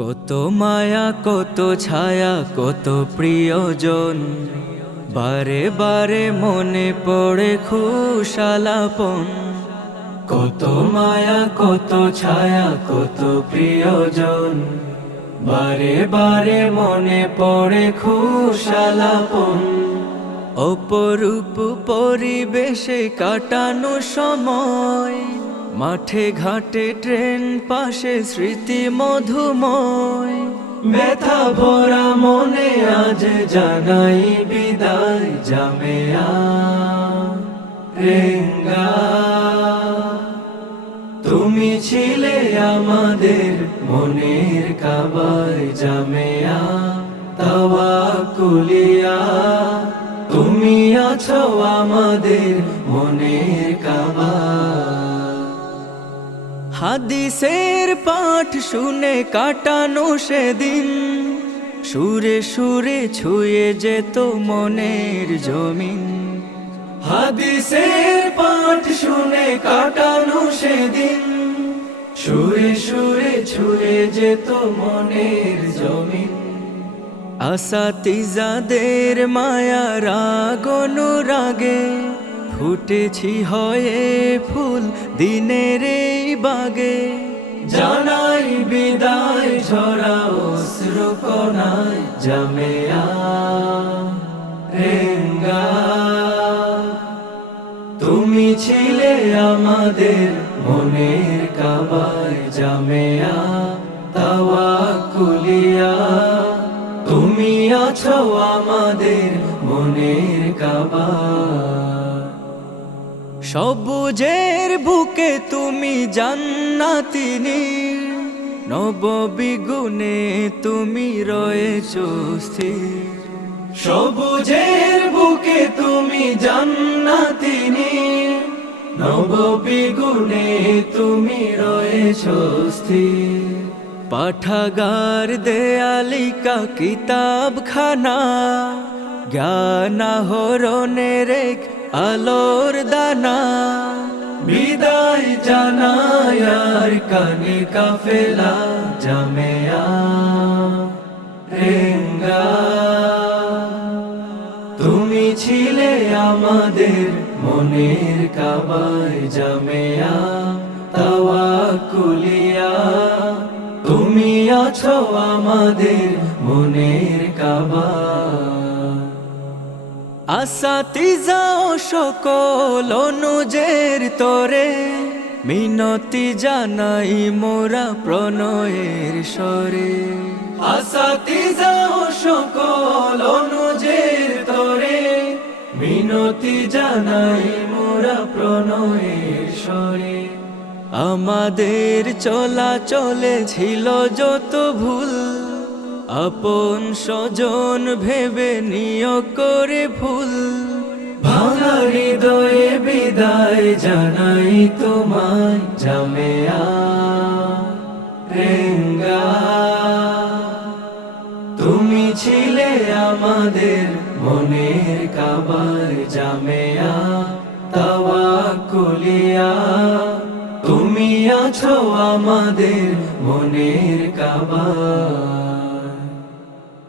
কত মায়া কত ছায়া কত প্রিয়জন, বারে বারে মনে পড়ে খুশালাপন। কত মায়া কত ছায়া কত প্রিয়জন, বারে বারে মনে পড়ে খুশালাপন। অপরূপ পরিবেশে কাটানো সময়, মাঠে ঘাটে ট্রেন পাশে স্মৃতি মধুময়। ব্যথা ভরা মনে আজ জানাই বিদায় জামেয়া রেঙ্গা। তুমি ছিলে আমাদের মনের কাবায় জামেয়া তাওয়াক্কুলিয়া। তুমি আছো আমাদের মনের কাবা। হাদিসের পাঠ শুনে কাটানো সেদিন, সুরে সুরে ছুঁয়ে যেত মনের জমিন। হাদিসের পাঠ শুনে কাটানো সেদিন, সুরে সুরে ছুঁয়ে যেত মনের জমিন। আসাতিজাদের মায়া রাগ অনুরাগে, ফুটেছি হয়ে ফুল দিনের এই বাগে। জানাই বিদায় ঝরা অশ্রু কণায় জামেয়া রেঙ্গা। তুমি ছিলে আমাদের মনের কাবায় জামেয়া তাওয়াক্কুলিয়া। তুমি আছো আমাদের মনের কাবা। সবুজের বুকে তুমি জান্নাতি নীড়, নববিগুণে তুমি রয়েছো স্থির। সবুজের বুকে তুমি জান্নাতি নীড়, নববিগুণে তুমি রয়েছো স্থির। পাঠাগার দেয়ালিকা কিতাবখানা, জ্ঞান আহরণের এক আলোর দানা। বিদায় জানাই আর কানে কাফেলা জামেয়া রেঙ্গা। তুমি ছিলে আমাদের মনের কাবায় জামেয়া তাওয়াক্কুলিয়া। তুমি আছো আমাদের মনের কাবা। আসাতিজা ও সকল অনুজের তরে, মিনতি জানাই মোরা প্রণয়ের স্বরে। আসাতিজা ও সকল অনুজের তরে, মিনতি জানাই মোরা প্রণয়ের স্বরে। আমাদের চলাচলে ছিল যত ভুল, আপন স্বজন ভেবে নিয়োগ করে ভুল। ভাঙা হৃদয়ে বিদায় জানাই তোমায় জামেয়া রেঙ্গা। তুমি ছিলে আমাদের মনের কাবায় জামেয়া তাওয়াক্কুলিয়া। তুমি আছো আমাদের মনের কাবা।